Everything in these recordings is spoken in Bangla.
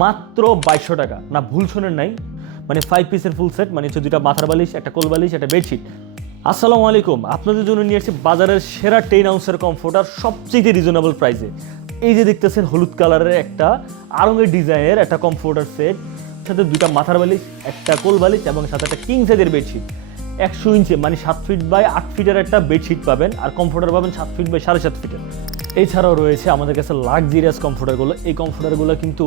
মাত্র 2200 টাকা। না, ভুল শোনেন নাই, মানে 5 পিসের ফুল সেট, মানে হচ্ছে 2টা মাথার বালিশ, একটা কোল বালিশ, একটা বেডশিট। আসসালামু আলাইকুম, আপনাদের জন্য নিয়ে আসছি বাজারের সেরা 10 আউন্সের কমফোর্টার সবচেয়ে রিজনেবল প্রাইসে। এই যে দেখতেছেন হলুদ কালারের একটা আরঙের ডিজাইনের একটা কমফোর্টার সেট, সাথে 2টা মাথার বালিশ, একটা কোল বালিশ এবং সাথে একটা কিং সাইজের বেডশিট। 100 ইঞ্চি মানে 7 ফিট বাই 8 ফিটের একটা বেডশিট পাবেন, আর কমফোর্টার পাবেন 7 ফিট বাই 7.5 ফিটের। এছাড়াও রয়েছে আমাদের কাছে লাক্সারিয়াস কমফোর্টারগুলো। এই কমফোর্টারগুলো কিন্তু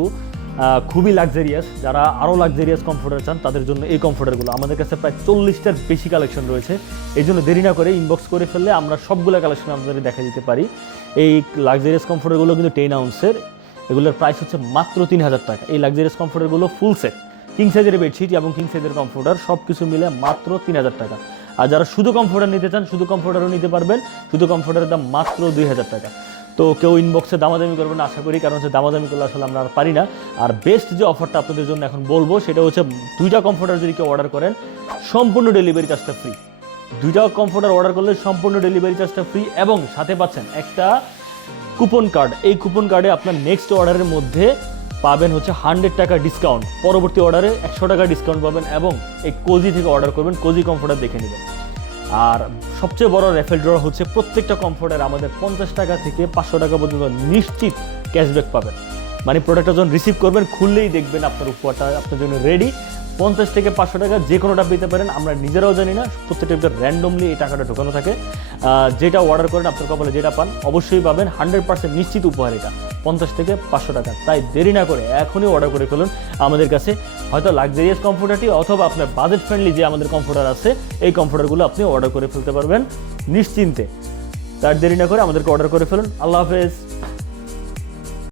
খুবই লাক্সারিয়াস। যারা আরও লাক্সারিয়াস কমফোর্টার চান তাদের জন্য এই কমফোর্টারগুলো। আমাদের কাছে প্রায় 40টার বেশি কালেকশন রয়েছে, এই জন্য দেরি না করে ইনবক্স করে ফেললে আমরা সবগুলো কালেকশন আপনাদের দেখা দিতে পারি। এই লাক্সারিয়াস কমফোর্টারগুলো কিন্তু 10 আউন্সের, এগুলোর প্রাইস হচ্ছে মাত্র 3000 টাকা। এই লাক্সারিয়াস কমফোর্টারগুলো ফুল সেট, কিং সাইজের বেডশিট এবং কিং সাইজের কমফোর্টার সব কিছু মিলে মাত্র 3000 টাকা। আর যারা শুধু কমফোর্টার নিতে চান শুধু কমফোর্টারও নিতে পারবেন, শুধু কমফোর্টারের দাম মাত্র 2000 টাকা। তো কেউ ইনবক্সে দামাদামি করবেন না আশা করি, কারণ হচ্ছে দামাদামি করলে আসলে আমরা আর পারি না। আর বেস্ট যে অফারটা আপনাদের জন্য এখন বলবো সেটা হচ্ছে 2টা কমফোর্টার যদি কেউ অর্ডার করেন সম্পূর্ণ ডেলিভারি চার্জটা ফ্রি। 2টা কমফোর্টার অর্ডার করলে সম্পূর্ণ ডেলিভারি চার্জটা ফ্রি এবং সাথে পাচ্ছেন একটা কুপন কার্ড। এই কুপন কার্ডে আপনার নেক্সট অর্ডারের মধ্যে পাবেন হচ্ছে 100 টাকা ডিসকাউন্ট, পরবর্তী অর্ডারে 100 টাকা ডিসকাউন্ট পাবেন এবং এই কোজি থেকে অর্ডার করবেন, কোজি কমফোর্টার দেখে নেবেন। আর সবচেয়ে বড় রেফেল ড্র হচ্ছে প্রত্যেকটা কমফোর্টার আমাদের 50 টাকা থেকে 500 টাকা পর্যন্ত নিশ্চিত ক্যাশব্যাক পাবেন। মানে প্রোডাক্টটা যখন রিসিভ করবেন খুললেই দেখবেন আপনার উপহারটা আপনার জন্য রেডি। 50 থেকে 500 টাকা যে কোনোটা পেতে পারেন, আমরা নিজেরাও জানি না, প্রত্যেকটা ভিতরে র্যান্ডমলি এই টাকাটা ঢোকানো থাকে। যেটা অর্ডার করেন আপনার কপালে যেটা পান অবশ্যই পাবেন, 100% নিশ্চিত উপহার এটা 50 থেকে 500 টাকা। তাই দেরি না করে এখনই অর্ডার করে ফেলুন আমাদের কাছে, হয়তো লাক্সারিয়াস কমফোর্টারটি অথবা আপনার বাজেট ফ্রেন্ডলি যে আমাদের কমফোর্টার আছে এই কমফোর্টারগুলো আপনি অর্ডার করে ফেলতে পারবেন নিশ্চিন্তে। তার দেরি না করে আমাদেরকে অর্ডার করে ফেলুন। আল্লাহ হাফেজ।